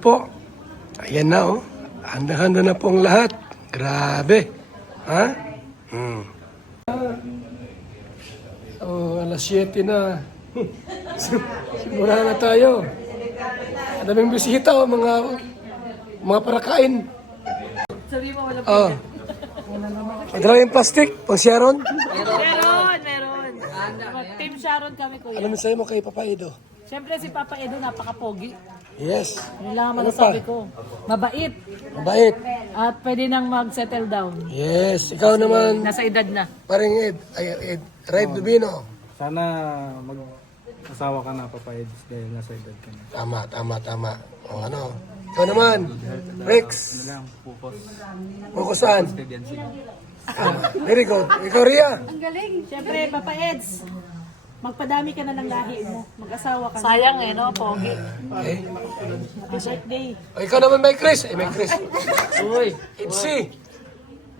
po. Ayan na oh. Handa-handa na po ang lahat. Grabe. Ha? Oh, alas 7 na. Sigura na tayo. Ang daming bisita oh, mga parakain. Sabi mo wala Oh. Madala yung plastic, pang Sharon. Meron. Team Sharon kami, kuya. Ano sa'yo mo kay Papa Edo? Siyempre si Papa Edo napaka-pogi. Yes. Yun lang ang Ano masasabi pa? ko. Mabait. Mabait. At pwede nang mag-settle down. Yes. Ikaw naman, Nasa edad na. paring Ed. Ay, Ed. Red Dubino. Sana mag-asawa ka na, Papa Eds, dahil nasa edad ka na. Tama. O ano? Ikaw naman, Rex. Focus saan? Very good. Ikaw, Ria. Ang galing. Siyempre, Papa Eds, magpadami ka na ng lahi mo. Mag-asawa ka na. Sayang eh, no? Pogi. Okay. Happy birthday. O, ikaw naman, may Chris. May Chris. Uy, Itzy.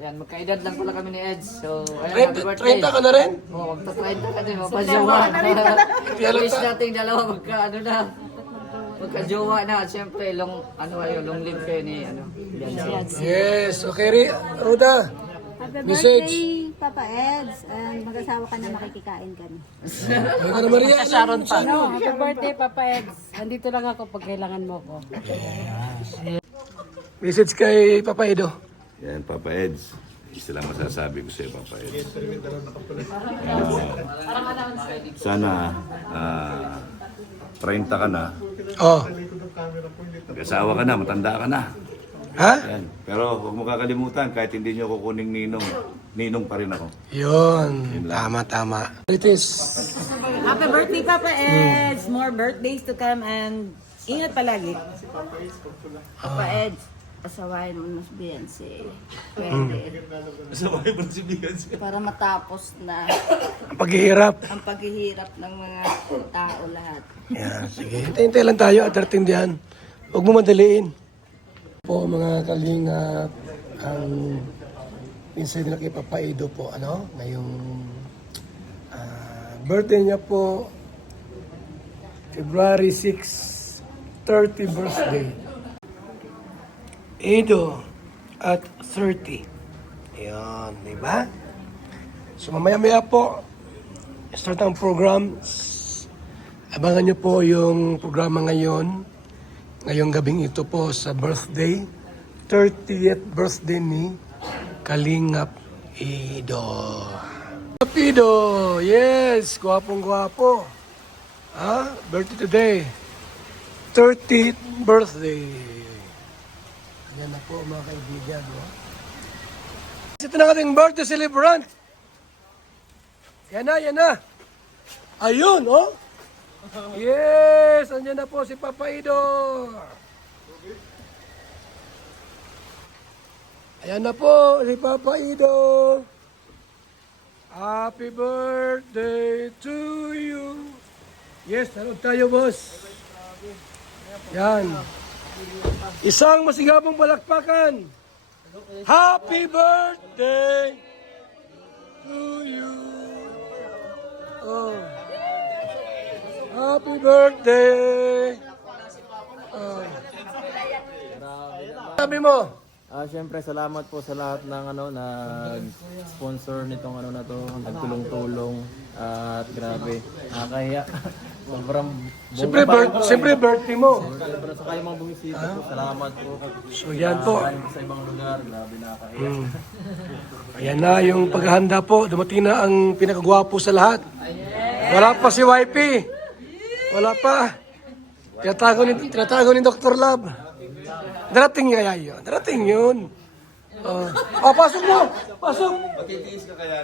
yan, magkaedad lang pala kami ni Eds. So, ayan, happy 30 birthday. ka na rin? Oo, magta-30 ka din, mapajowa. Wish nating dalawa magka-jowa na. At syempre, long live kayo ni, Beyonce. Yes. Okay, Ria. Ruda. Happy Message. birthday, Papa Eds. And mag-asawa ka na, makikikain kami. Ikaw naman, Ria. Sharon pa. No, happy birthday, Papa Eds. Andito lang ako pag kailangan mo ko. Message kay Papa Edo. Yan, Papa Eds. Isa lang masasabi ko sa iyo, Papa Eds. Sana 30 ka na, Oh. mag-asawa ka na, matanda ka na. Ha? Yan. Pero huwag mo kakalimutan, kahit hindi nyo kukuning ninong pa rin ako. Yun. Tama. It is. Happy birthday, Papa Eds. More birthdays to come and ingat palagi. Papa Eds, asawain mo na si Beyonce. Pwede. Asawahin mo si Beyonce. Para matapos na Ang paghihirap. ang paghihirap ng mga tao lahat. Yan, sige. Hintay lang tayo at darating diyan. Huwag mo madaliin. Po mga kalingap, ang minsan nila kay Papa Edo po, ngayong birthday niya po, February 6, 30 birthday. Edo at 30. Ayan, di ba? So mamaya-maya po, start ang program. Abangan nyo po yung programa ngayon. Ngayong gabing ito po sa birthday, 30th birthday ni Kalingap Edo. Edo, yes, gwapong-gwapo. Birthday today, 30th birthday. Ayan na po mga kaibigan. Ito na ating birthday celebrant. Yan na. Ayun, oh. Yes, andyan na po si Papa Edo. Ayan na po si Papa Edo. Happy birthday to you. Yes, talog tayo, boss. Yan. Isang masigabong palakpakan. Happy birthday to you. Oh. Happy birthday. Oh. Sabi mo? Siyempre, salamat po sa lahat ng nag-sponsor nitong na to, nagtulong-tulong at grabe, nakakahiya. Sobrang Siyempre birthday mo. Sobrang sa kayo mga bumisita po, salamat po. So yan po. Sa ibang lugar, grabe nakakahiya. Ayan na yung paghahanda po. Dumating na ang pinakagwapo sa lahat. Wala pa si YP. Wala pa. Tinatago ni Dr. Lab. Darating kaya yun. Darating yun. Pasok mo. Pasok.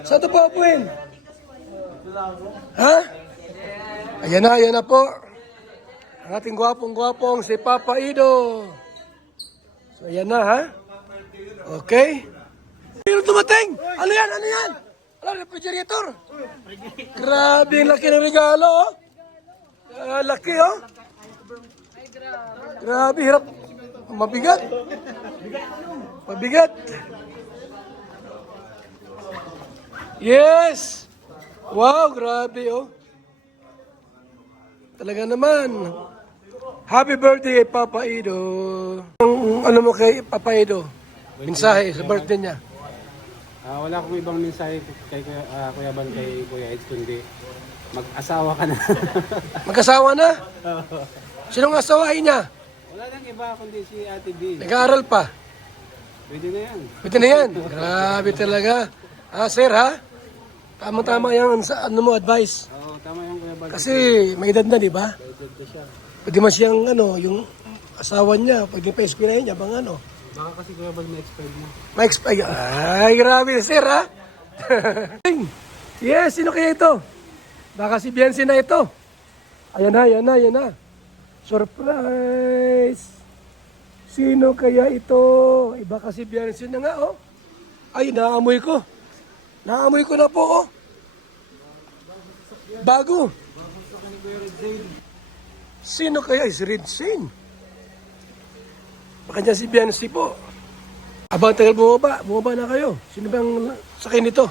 Saan ito pa apuin? Ha? Ayan na po. Ang ating gwapong-gwapong si Papa Edo. So ayan na ha. Okay. Pero dumating. Ano yan? Ano, refrigerator? Grabe, laki ng regalo oh. Laki oh. Grabe, hirap. Mabigat. Yes. Wow, grabe oh. Talaga naman. Happy birthday kay Papa Ido. Ang ano mo kay Papa Ido? Mensahe sa birthday niya. Wala akong ibang mensahe kay Kuya Ban, kay Kuya Eds, kundi mag-asawa ka na. Mag-asawa na? Sinong asawahin niya? Wala nang iba kundi si Ate B. Nag-aaral pa. Pwede na yan. Pwede na yan. Grabe talaga. Sir ha? Tama-tama yan sa ano mo, advice. Oo, tama yung Kuya Ban. Kasi may edad na, di ba? Edad na siya. Pwede man siyang yung asawa niya, pwede pa eskwelahin niya, bang ano? Baka kasi Kuya Ban na-expire mo. Ay, grabe, sir ha? Yes, sino kaya ito? Baka si Biancy na ito. Ayan na. Surprise! Sino kaya ito? Iba kasi Biancy na nga, oh. Ay, naamoy ko. Naamoy ko na po, oh. Bago. Sino kaya? Si Red Zane. Baka dyan si Biancy po. Abang tagal bumaba. Bumaba na kayo. Sino bang sakay nito?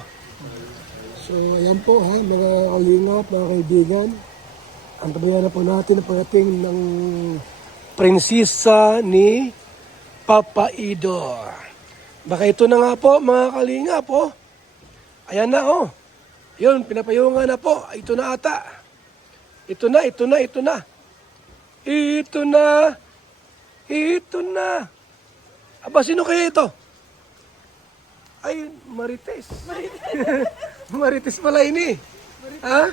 So, ayan po ha, mga kalingap, mga kaibigan. Antabayan na po natin ang pagdating ng prinsesa ni Papa Ido. Baka ito na nga po, mga kalingap po. Ayan na oh. Yun, pinapayungan na po. Ito na ata. Ito na. Aba, sino kaya ito? Ay, Marites. Marites pala ini. Ha?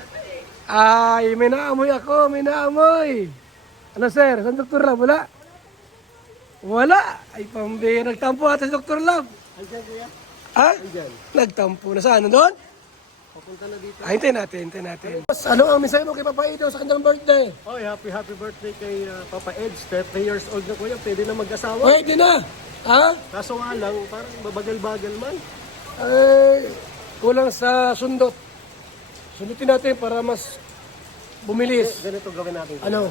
Ay, may naamoy ako, may naamoy. Ano sir, saan Dr. Lab? Wala. Ay, pambira. Nagtampo ata si Dr. Lab. Ha? Nagtampo na saan? Doon? Papunta na dito. Hintayin natin. Ano ang mensahe mo kay Papa Ido sa kanyang birthday? Oh, happy birthday kay Papa Eds. 30 years old na kuya, pwede na mag-asawa. Pwede na. Ha? Kaso nga lang, parang babagal-bagal man. Ay, kulang sa sundot. Sundutin natin para mas bumilis. Ganito gawin natin. Ano?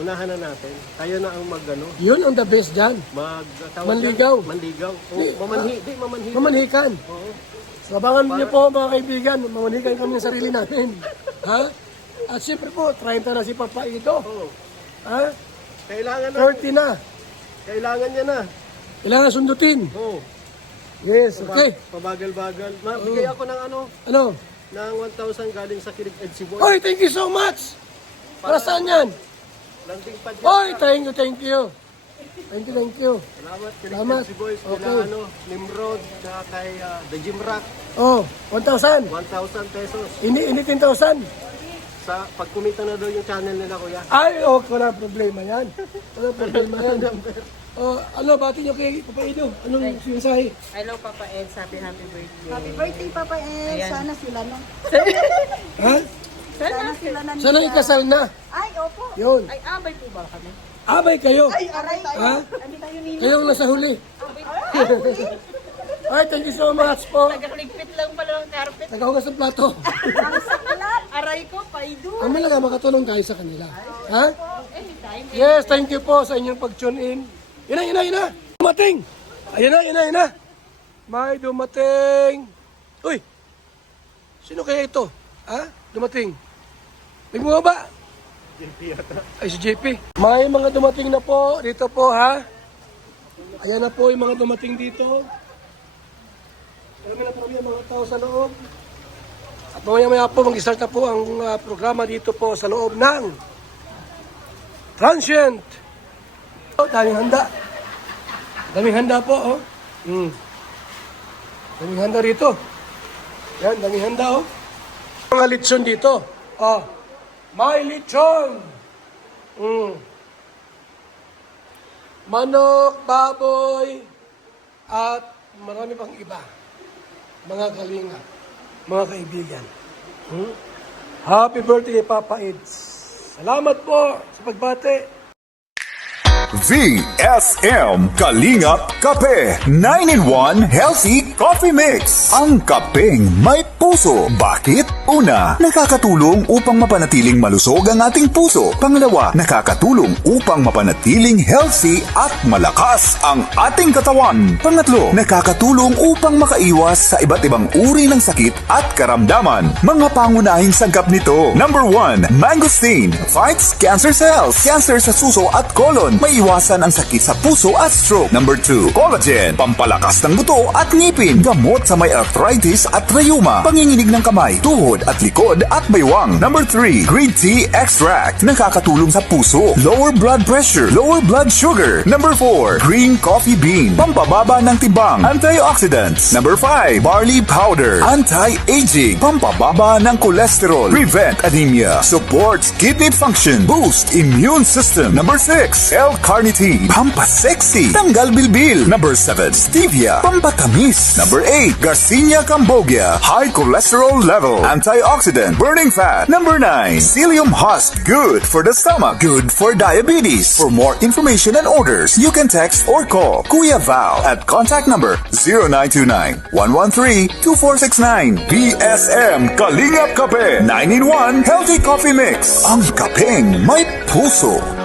Unahan na natin. Tayo na ang Yun ang the best dyan. Manligaw. Manligaw. Mamanhi. Mamanhikan. Oo. So, abangan niyo po mga kaibigan, mamanhikan kami ng sarili namin. Ha? At siyempre po, 30 na si Papa Ido. Oo. Ha? Kailangan 30 na. Kailangan niya na. Kailangan sundutin. Oo. Yes, okay. Pabagal-bagal. Bigay ako ng Ano? ng 1,000 galing sa Kilig Edsi Boy. Oy, thank you so much. Para saan yan? Landing pad yan. Oy, thank you. Thank you. Salamat Kilig Salamat. Edsi Boys. Okay. Kila Nimrod na kay The Gym Rock. Oh, 1,000. 1,000 pesos. Hindi 10,000. Sa pagkumita na daw yung channel nila kuya. Ay, wala problema yan. Wala problema yan. Ano, bati nyo kay Papa Ido? Anong sinasabi? Hello, Papa Eds. Happy birthday. Happy birthday, Papa Eds. Sana sila na. Ha? Sana sila na. Sana ikasal na. Ay, opo. Yun. Ay, abay po ba kami? Abay kayo. Aray tayo. Ha? Kayong nasa huli. Ay, thank you so much po. Nagkaligpit lang pala ng carpet. Nagkahugas ng plato. Ang saklat. Aray ko, paido. Ang malaga makatulong tayo sa kanila. Ha? Anytime. Yes, thank you po sa inyong pag-tune in. Yun na. Dumating. Ayun na. May dumating. Uy! Sino kaya ito? Ha? Dumating. May bumaba. Ay, si JP. May mga dumating na po. Dito po, ha? Ayan na po yung mga dumating dito. Marami na po kami ang mga tao sa loob. At mamaya po, mag-start na po ang programa dito po sa loob ng Transient. Oh, daming handa. Daming handa po, oh. Daming handa rito. Yan, daming handa, oh. Mga lechon dito. Oh, may lechon. Manok, baboy, at marami pang iba. Mga kalinga, mga kaibigan. Happy birthday, Papa Eds. Salamat po sa pagbate. VSM Kalingap Kape 9-in-1 Healthy Coffee Mix. Ang kapeng may puso. Bakit? Una, nakakatulong upang mapanatiling malusog ang ating puso. Pangalawa, nakakatulong upang mapanatiling healthy at malakas ang ating katawan. Pangatlo, nakakatulong upang makaiwas sa iba't ibang uri ng sakit at karamdaman. Mga pangunahing sagap nito. Number 1, mangosteen fights cancer cells. Cancer sa suso at colon. Maiwasan ang sakit sa puso at stroke. Number 2, collagen. Pampalakas ng buto at ngipin. Gamot sa may arthritis at rheuma. Panginginig ng kamay, tuhod at likod at baywang. Number 3, green tea extract. Nakakatulong sa puso. Lower blood pressure. Lower blood sugar. Number 4, green coffee bean. Pampababa ng tibang. Antioxidants. Number 5, barley powder. Anti-aging. Pampababa ng cholesterol. Prevent anemia. Supports kidney function. Boost immune system. Number 6, L-carnitine. Pampasexy. Tanggal bilbil. Number 7, stevia. Pampatamis. Number 8, Garcinia cambogia. High cholesterol level. Antioxidant. Burning fat. Number 9, psyllium husk. Good for the stomach. Good for diabetes. For more information and orders, you can text or call Kuya Val at contact number 0929-113-2469. BSM Kalingap Kape 9-in-1 Healthy Coffee Mix. Ang kapeng may puso.